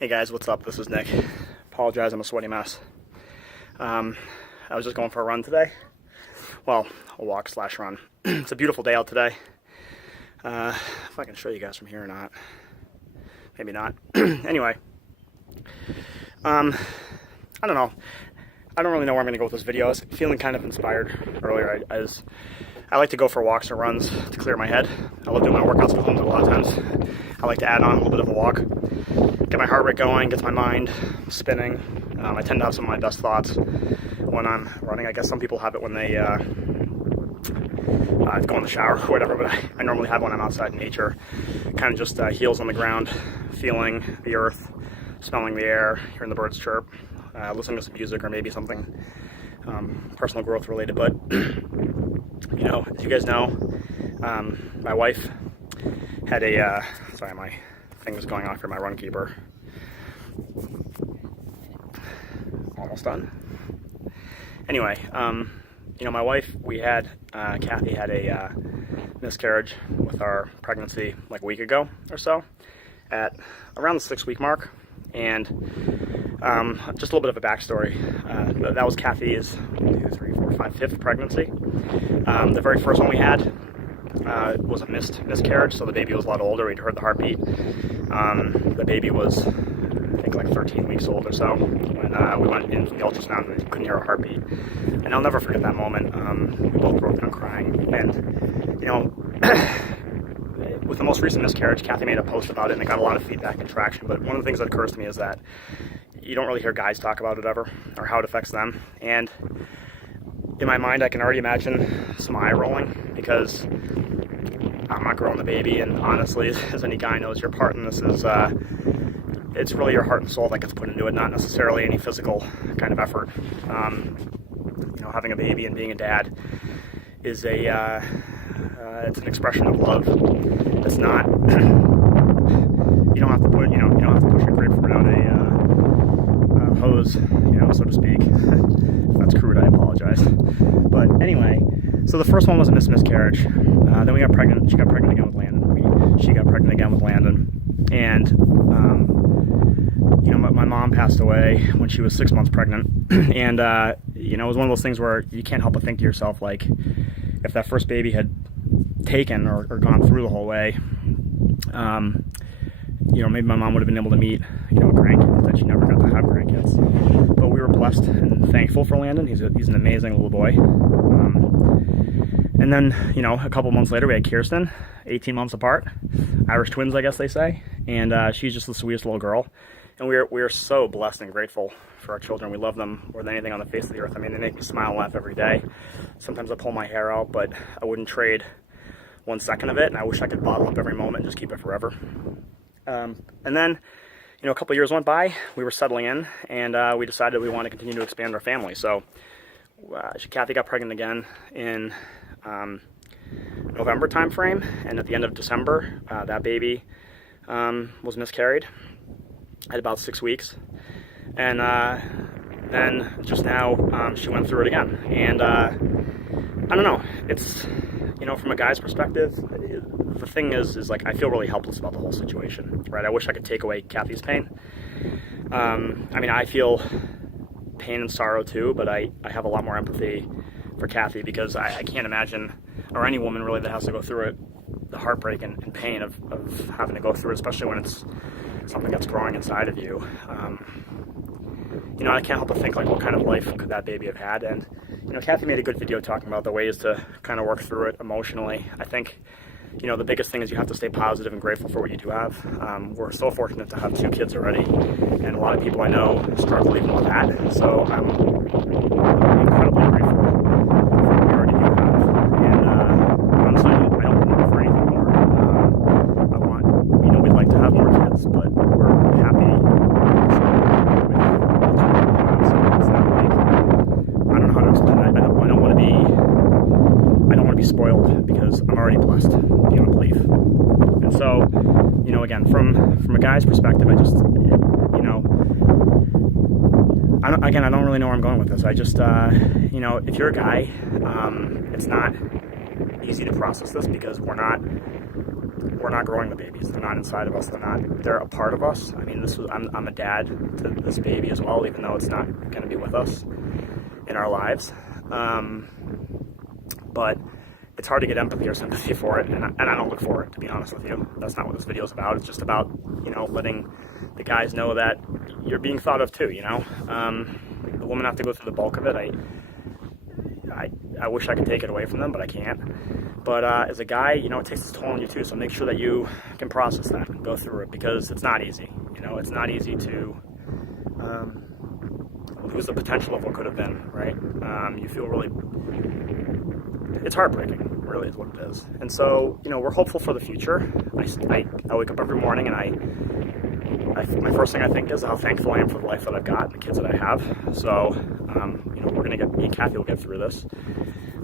Hey guys, what's up? This is Nick. Apologize, I'm a sweaty mess. I was just going for a run today. Well, a walk slash run. It's a beautiful day out today. If I can show you guys from here or not. Maybe not. Anyway. I don't know. I don't really know where I'm going to go with this video. I was feeling kind of inspired earlier. I like to go for walks or runs to clear my head. I love doing my workouts at home, but a lot of times I like to add on a little bit of a walk. Get my heart rate going, gets my mind spinning. I tend to have some of my best thoughts when I'm running. I guess some people have it when they go in the shower or whatever, but I normally have when I'm outside in nature. Kind of just heels on the ground, feeling the earth, smelling the air, hearing the birds chirp, listening to some music or maybe something personal growth related. But you know, as you guys know, my wife had a sorry, my thing was going off here, my run keeper. Almost done. Anyway, you know, my wife, Kathy had a miscarriage with our pregnancy like a week ago or so, at around the 6-week mark. And just a little bit of a backstory. That was Kathy's 5th pregnancy. The very first one we had was a miscarriage, so the baby was a lot older. We'd heard the heartbeat. The baby was, I think, like 13 weeks old or so when we went in for the ultrasound and couldn't hear a heartbeat. And I'll never forget that moment. We both broke down crying. And, you know, with the most recent miscarriage, Kathy made a post about it and it got a lot of feedback and traction. But one of the things that occurs to me is that you don't really hear guys talk about it ever, or how it affects them. And in my mind, I can already imagine some eye rolling, because I'm not growing the baby, and honestly, as any guy knows, your part in this is, it's really your heart and soul that gets put into it, not necessarily any physical kind of effort. You know, having a baby and being a dad is it's an expression of love. It's not, you don't have to put, you don't have to push a grapefruit down a hose, so to speak. If that's crude, I apologize. But anyway, so the first one was a miscarriage. Then we got pregnant. She got pregnant again with Landon. She got pregnant again with Landon. And, my mom passed away when she was 6 months pregnant. And, it was one of those things where you can't help but think to yourself, like, if that first baby had taken or gone through the whole way, maybe my mom would have been able to meet, grandkids that she never got to have grandkids. But we were blessed and thankful for Landon. He's an amazing little boy. And then, a couple months later, we had Kirsten, 18 months apart. Irish twins, I guess they say. And she's just the sweetest little girl. And we are so blessed and grateful for our children. We love them more than anything on the face of the earth. I mean, they make me smile and laugh every day. Sometimes I pull my hair out, but I wouldn't trade 1 second of it. And I wish I could bottle up every moment and just keep it forever. And then, a couple years went by. We were settling in, and we decided we want to continue to expand our family. So Kathy got pregnant again in November time frame, and at the end of December, that baby was miscarried at about 6 weeks. And then just now, she went through it again. And I don't know, it's, from a guy's perspective, the thing is like, I feel really helpless about the whole situation, right? I wish I could take away Kathy's pain. I feel pain and sorrow too, but I have a lot more empathy for Kathy, because I can't imagine, or any woman really that has to go through it, the heartbreak and pain of having to go through it, especially when it's something that's growing inside of you. I can't help but think, like, what kind of life could that baby have had? And, Kathy made a good video talking about the ways to kind of work through it emotionally. I think, the biggest thing is you have to stay positive and grateful for what you do have. We're so fortunate to have 2 kids already, and a lot of people I know struggle even with that. So I'm incredibly grateful for what we already do have. And honestly, I don't want for anything more. We'd like to have more kids, but we're happy with the 2 we have. So it's not like, I don't know how to explain that. I don't want to be spoiled, because I'm already blessed beyond belief. And so, again, from a guy's perspective, I just, I don't really know where I'm going with this. I just, if you're a guy, it's not easy to process this, because we're not we're not growing the babies. They're not inside of us. They're a part of us. I mean, I'm a dad to this baby as well, even though it's not going to be with us in our lives. But it's hard to get empathy or sympathy for it, and I don't look for it, to be honest with you. That's not what this video is about. It's just about, you know, letting the guys know that you're being thought of too, you know. The women have to go through the bulk of it. I wish I could take it away from them, but I can't. But as a guy, you know, it takes its toll on you too, so make sure that you can process that and go through it, because it's not easy. You know, it's not easy to lose the potential of what could have been, right? You feel really, it's heartbreaking, really is what it is. And so, you know, we're hopeful for the future. I wake up every morning and my first thing I think is how thankful I am for the life that I've got and the kids that I have. So, you know, me and Kathy will get through this.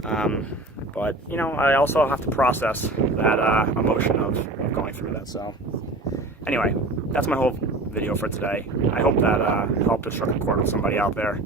But, you know, I also have to process that emotion of going through that. So, anyway, that's my whole video for today. I hope that helped to struck a chord with somebody out there.